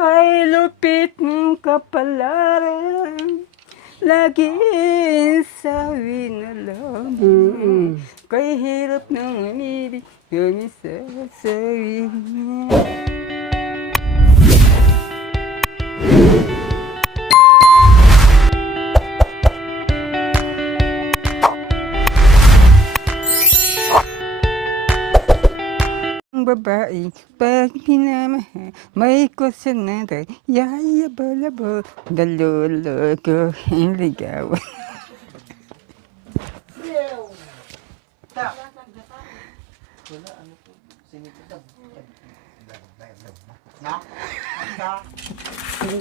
Ay lupit ng kapalaran, lagi sabi na lang. Kay hirap ng umibig, kami sasabihin niya. Babae, pag pinamahal, may kusanada, yayabalabo, dalolo ko, ligaw.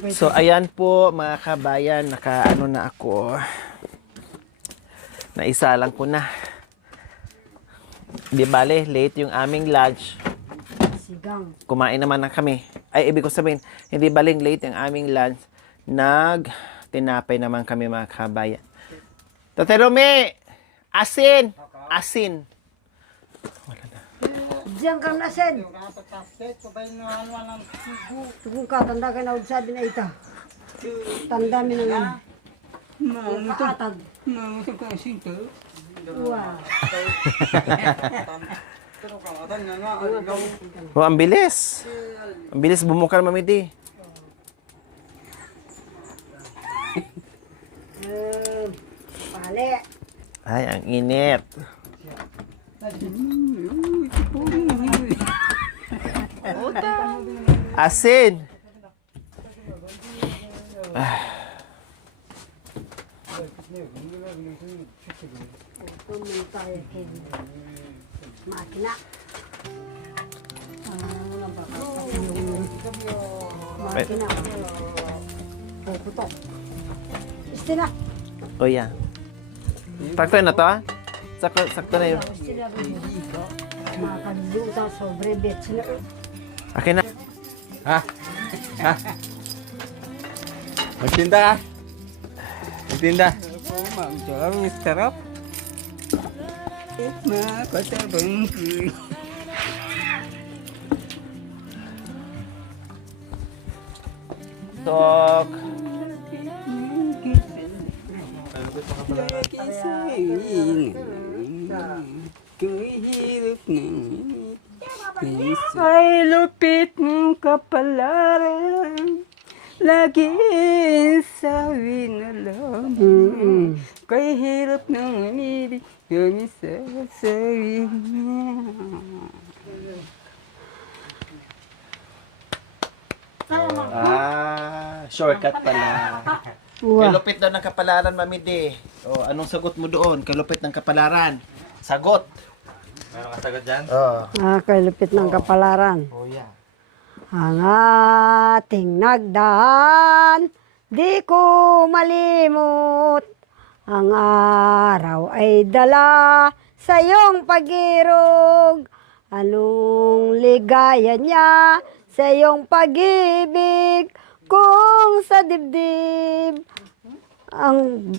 So ayan po mga kabayan, nakaano na ako. Naisa lang ko na. Di bale, late yung aming lunch. Sigang. Kumain naman na kami. Ay, ibig ko sabihin, hindi baling late yung aming lunch. Tinapay naman kami mga kabayan. Tate Rome! Asin! Asin! Wala na. Diyan kang nasen. Tugong ka, tanda ka na sabi na ita. Tanda mi na nga. Kaatag. Mamito ka sinto. Wow. Oh, ang bilis. Ang bilis bumukal, mamidi. Pali. Ay, ang init. Asin. Makina. Wait. Makina. Puputok. Istina. Oh, yeah. Sakto na to, ah? Sakto na yun. Makalimutan sobre bet sila. Akin na. Ha? Ha? Magtinda ka? Magtinda? Ma'am, ang sarap. Makatabang ko. Tok. Ay lupit ng kapalaran, lagi sabi na lang. Kay hirap ng umibig, kami sasabihin niya. Shortcut pala. Kalupit daw ng kapalaran, mamidi. Oh, anong sagot mo doon? Kalupit ng kapalaran. Sagot. Meron ka sagot dyan? Oh. Kay lupit ng kapalaran. Oh, yeah. Ang ating nagdaan, di ko malimot. Ang araw ay dala sa iyong pag-irog. Anong ligaya niya sa iyong pag-ibig, kung sa dibdib ang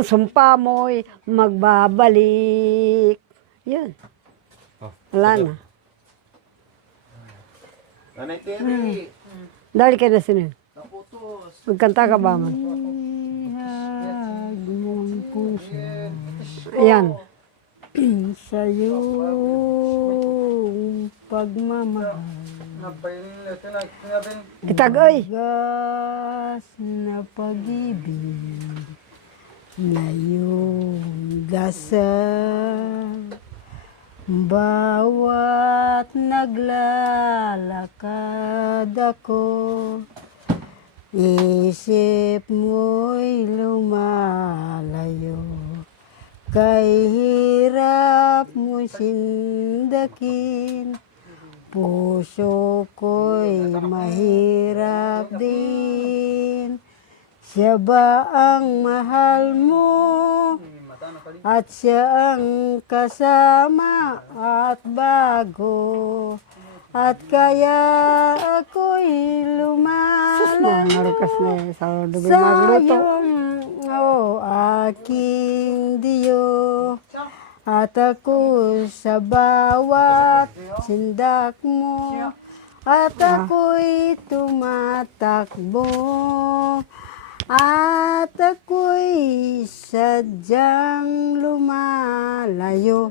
sumpa mo'y magbabalik. Yun. Wala na. Nanay Terry. Dahil ka na sinin. Naputos. Magkanta ka ba man? Ayan. Sa'yo pagmamahal. Itagoy. Gas na pag-ibig na iyong dasal. Bawat naglalakad ako, isip mo'y lumalayo. Kay hirap mo sindakin, puso ko'y mahirap din. Siya ba ang mahal mo? At siya ang kasama at bago. At kaya ako'y lumalang sa iyong aking Diyo. At ako sa bawat sindak mo at ako'y tumatakbo, at ako'y sadyang lumalayo.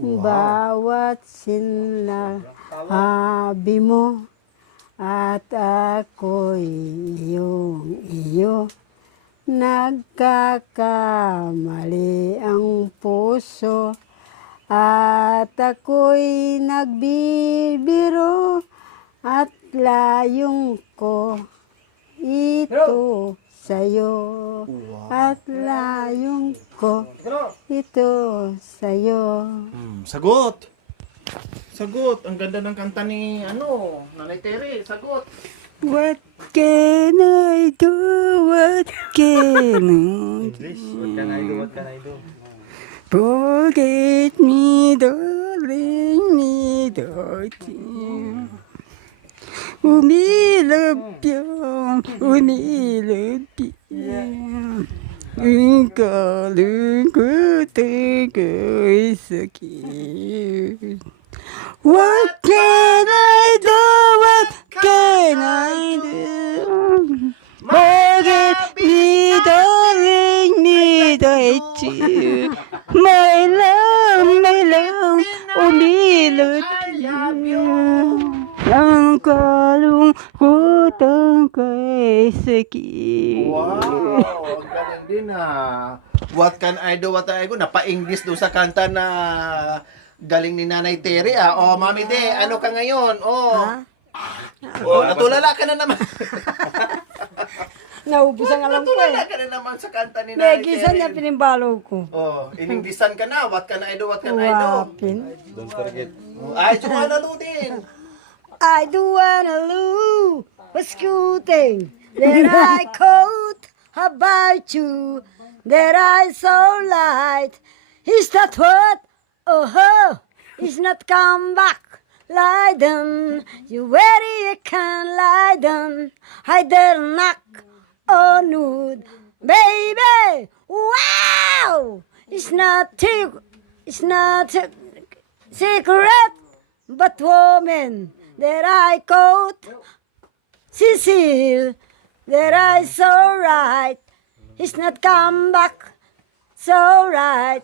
Bawat sinabi mo, at ako'y iyo. Nagkakamali ang puso, at ako'y nagbibiro, at layong ko ito sa'yo, at layong ko ito sa'yo. Sagot! Sagot! Ang ganda ng kanta ni, Nanay Tere. Sagot! What can I do? What can I do? What can I do? What can I do? Forget me, darling, me, darling. Umilap yan, umilap yan. Ang kalungkutan ko'y sakit. What can I do? What can I do? Forget me, darling, me, darling. My love, umilot yan. Ang kalungkutan ko'y sakit. Wow! Ang galing din What can I do, what can I do? Napa-English doon sa kanta na galing ni Nanay Tere Oh, Mami De, ano ka ngayon? Natulala ka na naman. Naubos ang alam ko Natulala ka na naman sa kanta ni Nanay Negisan niya Tere. pinimbalo ko. Iningdisan ka na. What can I do, what can I do? Wapin. Don't forget. Ay, Jumanalo din. I do wanna lose a scooting that I caught about you, that I saw light. Is that what? Oh, it's not come back. Lie down, you very you can lie down. I dare knock on wood, baby. Wow, it's not secret, but woman that I caught, Cecile, that I saw right. It's not come back so right.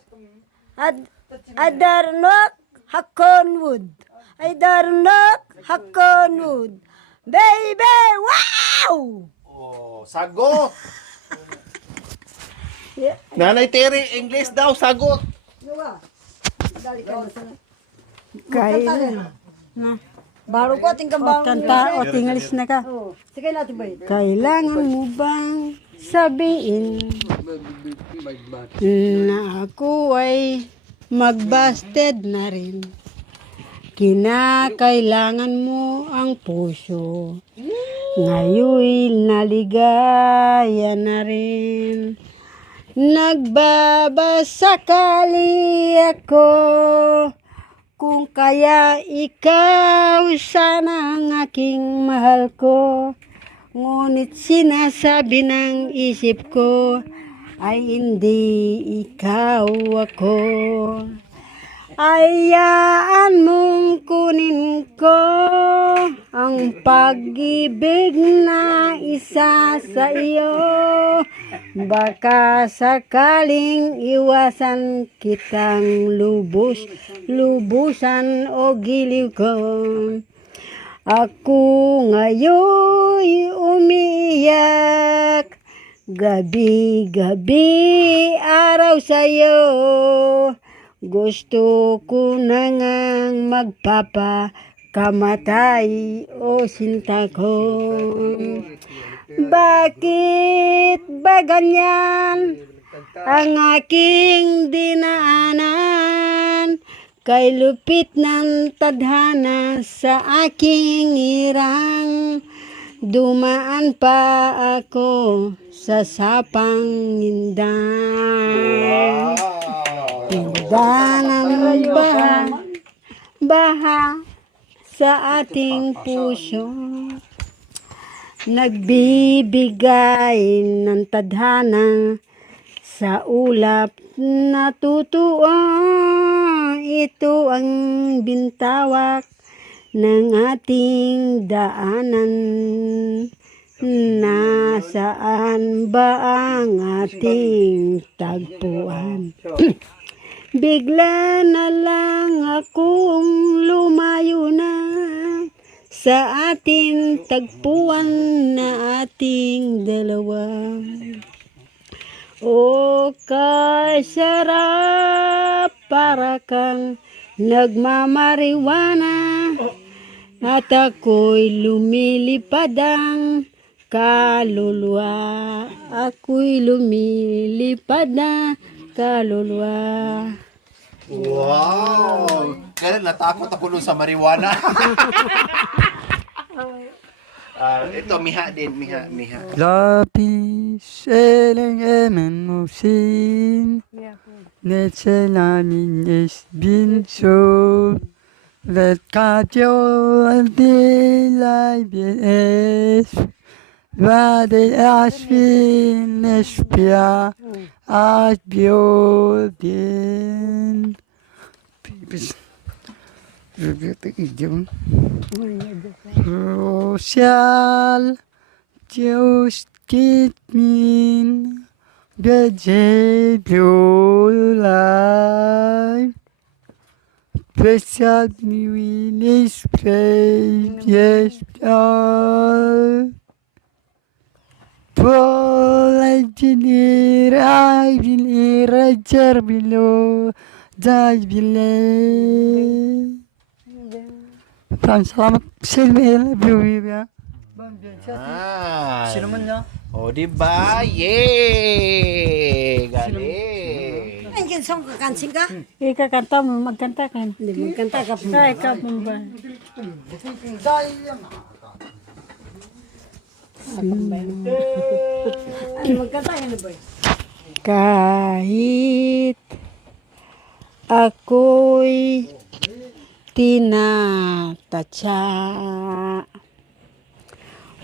I dare not hack on wood. I dare not hack on wood. Baby, wow! Sagot. Yeah. Nanay Tere, English daw, sagot. Kailan? Baro ko, ating kambang. Kanta, o tinglis na ka. Sige natin ba ito? Kailangan mo bang sabihin na ako ay magbasted na rin? Kinakailangan mo ang puso. Ngayon naligaya na rin. Nagbabasakali ako, kung kaya ikaw sana ang aking mahal ko. Ngunit sinasabi ng isip ko ay hindi ikaw ako. Hayaan mong kunin ko ang pag-ibig na isa sa iyo. Baka sakaling iwasan kitang lubusan o giliw ko. Ako ngayon umiiyak, gabi-gabi araw sa'yo. Gusto ko na ngang magpapakamatay o sinta ko. Bakit ba ganyan ang aking dinaanan? Kay lupit ng tadhana sa aking irang. Dumaan pa ako sa sapang nindan. Tinda ng baha sa ating puso. Nagbibigay ng tadhana sa ulap na totoo. Ito ang bintawak ng ating daanan. Nasaan ba ang ating tagpuan? Bigla na lang akong lumayo na sa ating tagpuan na ating dalawa. O kasarap para kang nagmamariwana at ako'y lumilipad ang kaluluwa. Ako'y lumilipad na kaluluwa. Wow! Kaya natakot ako nun sa marijuana. Ito, miha din, miha. Lapi seling emen musin Neche namin is bin so Vet kapyo dilay es Vade asvin espia asbio din Social just get me life. Special me will spray yes all. Paul engineer I will erase below die below. Salamat Silvia Buya. Ah. Sino man niya? O, diba? Yay! Galing! Ay, song kakansing ka? Ikakanta mo, magkanta ka. Hindi, magkanta ka po. Ay, ikaw mo ba? Ay, magkanta ka na ba? Kahit ako'y tinatatya,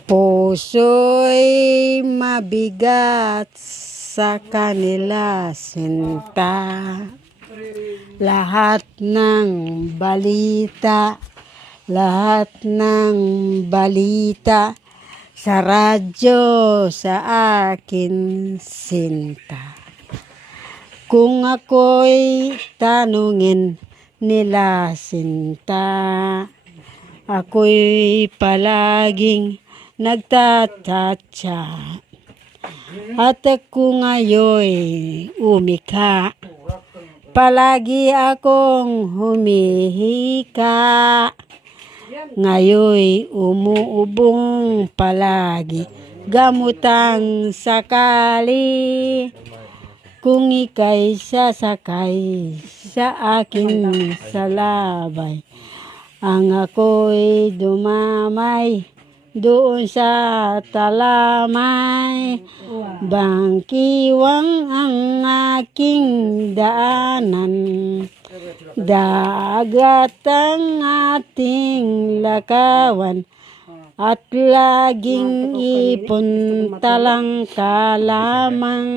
puso'y mabigat sa kanila sinta. Lahat ng balita sa radyo sa akin sinta. Kung ako'y tanungin nila sinta, ako'y palaging nagtatatya. At ako ngayon'y umika, palagi akong humihika. Ngayon'y umuubong palagi, gamutang sakali. Kung ika'y sasakay sa aking salabay, ang ako'y dumamay doon sa talamay. Bangkiwang ang aking daanan, dagat ang ating lakawan, at laging ipunta lang ka lamang.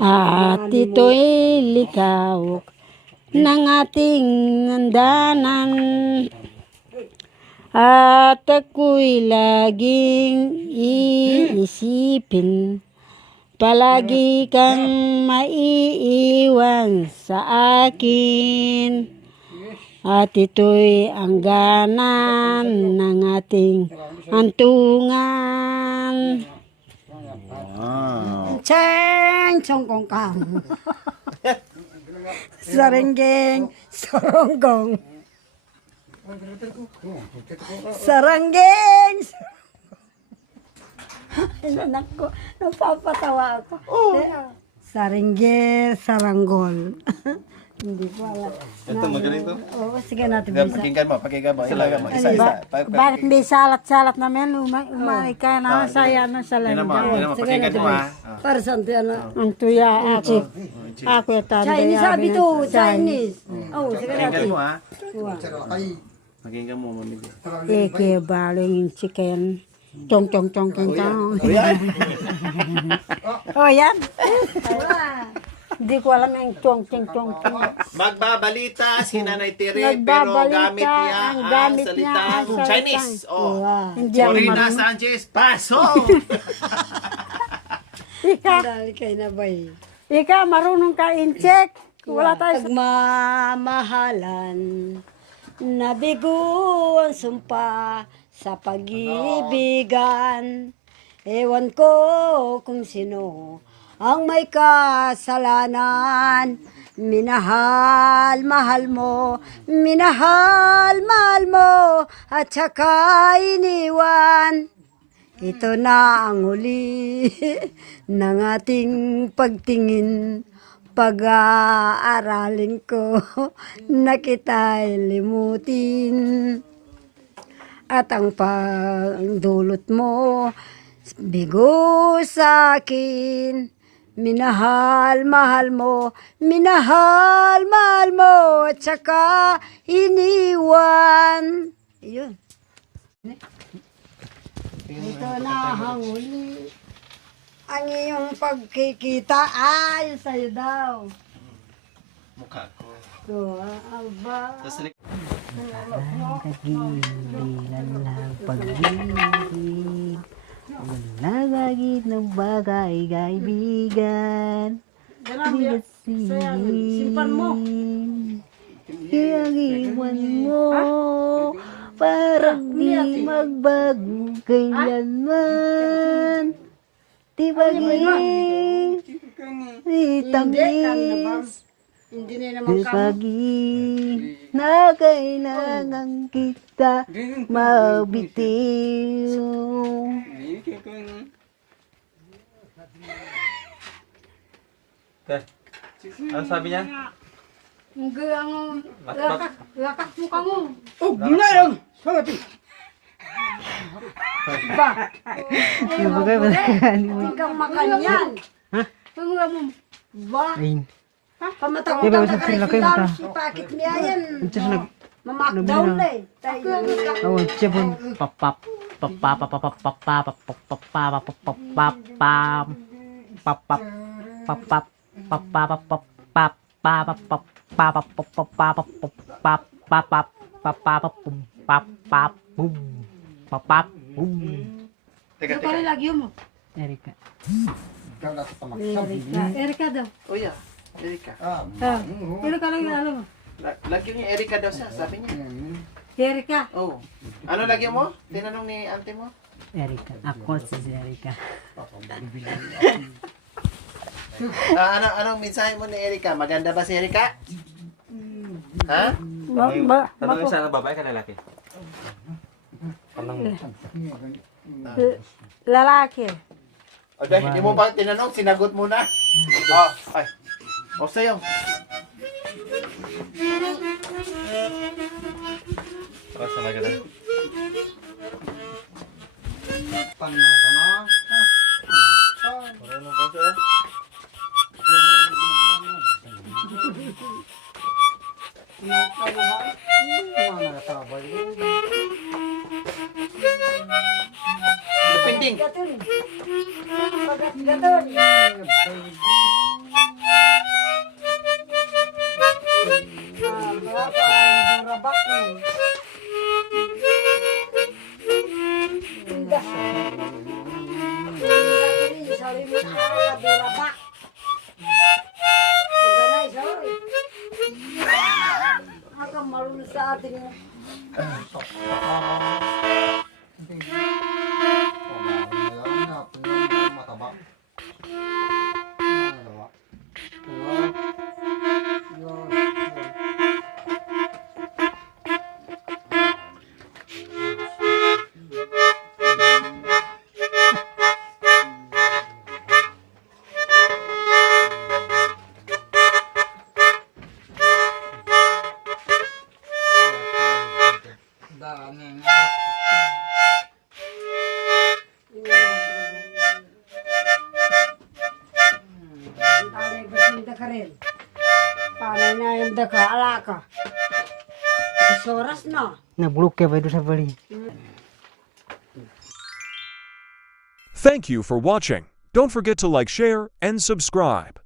At ito'y likawok ng ating nandanan, at ako'y laging iisipin, palagi kang maiiwan sa akin. At ito'y ang ganan ng ating hantungan. Wow! Cheng chong kong kang. Sarenggeng soronggong. Saranggeng. Nako, napapatawa ako. Sarenggeng saranggol. Hindi ko alam. Ito, magaling to. Oo, sige natin Sige, bisa. pakinggan mo. Ilaga mo. Isa-isa. Bakit may salat-salat namin? Umay ka na, saya na sa Tingnan mo, landa. pakinggan mo ha. Para sa ano. Ang tuya ako. Ako tanda Chinese sabi to, Chinese. Oh, sige Pakinggan natin. mo ha. Pakinggan mo, mamili. Eke baling chicken. Chong chong chong chong chong. Oh yan. Hindi ko alam yung chong. Magbabalita si Nanay Tere, pero Nagbabalita, gamit niya ang ang gamit niya salitang ang salitang- Chinese. Oh. Hindi ako Corina marunong. Sanchez, paso! Dahil kayo na ba eh. Ika, marunong ka in-check. Wala tayo sa... Pagmamahalan, nabigo ang sumpa sa pag-ibigan. Ewan ko kung sino ang may kasalanan. Mahal mo, mahal mo, at saka iniwan. Ito na ang huli ng ating pagtingin. Pag-aaralin ko na kita'y limutin. At ang pagdulot mo, bigo sa akin. Mahal mo, at saka iniwan. Yun. Ito na ang huli. Ang iyong pagkikita ay sa'yo daw. Mukha ko. So, aba. Kagilan lang pag-ibig. Wala bagit ng bagay kaibigan. Simpan mo. Kaya iwan mo. Parang di magbago kailanman. Di bagay. Di tamis. Hindi na naman Di kamo. pagi na kailangan kita mabitiw. Teh, ano sabi niya? Lakas mo ka mo. Hindi kang makanyan. Pangula mo. Ba? Ayun. Pamatang Di ba, utang usap sila kayo kita. ta? Si pakit niya yan. Ito nag... Mamakdown na eh. Tayo. Oh, siya po. Teka, Ito pala lagi mo. Erika. Erika daw. Oh yeah, Erika. Pero ka lang yung alam mo. Lagyan niya Erika daw siya, sabi niya. Erika. Oh. Ano lagyan mo? Tinanong ni ante mo? Erika. Ako si Erika. Anong mensahe mo ni Erika? Maganda ba si Erika? Ha? Tanong yung sana babae ka lalaki? Tanong mo. Lalaki. O dahil hindi mo ba tinanong, sinagot mo na. Oh, ay. O sa'yo. Para sa maganda. Marunong ka siya. Depending. Gaton. Pagat gaton. Berapa ang rabak mo? Indah. Sorry mo na berabak. Maganay, sorry. Ako marunong sa ating panay na yung daka, ala ka. Soras na. Nabulok kaya ba ito sa bali? Thank you for watching. Don't forget to like, share, and subscribe.